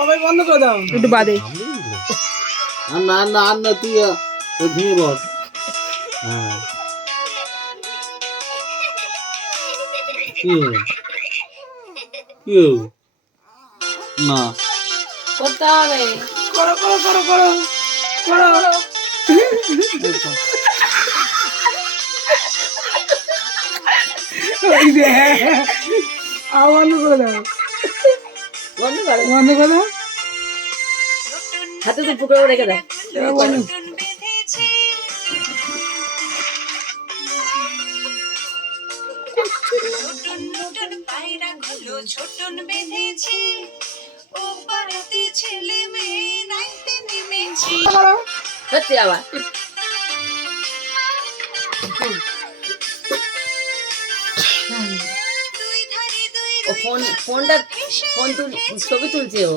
বাবাই বন্ধ করে দাও একটু বাদে আন্না আন্না আন্না তুই ঘুমিয়ে বল। হ্যাঁ কি কি না করতে হবে। করো করো করো করো করো ওই যে, আবার বন্ধ করে দাও বন্ধ করো, বন্ধ করে দাও হাতে তো টুকরো রেখে দাও। এবার বন্ধ ছোটন বেঁধেছি ও পাড়াতে ছেলে মেয়ে নাইতে নেমেছি। করো হচ্ছে আবার দুই ধারে দুই ও ফোনটা ছবি তুলছে ও।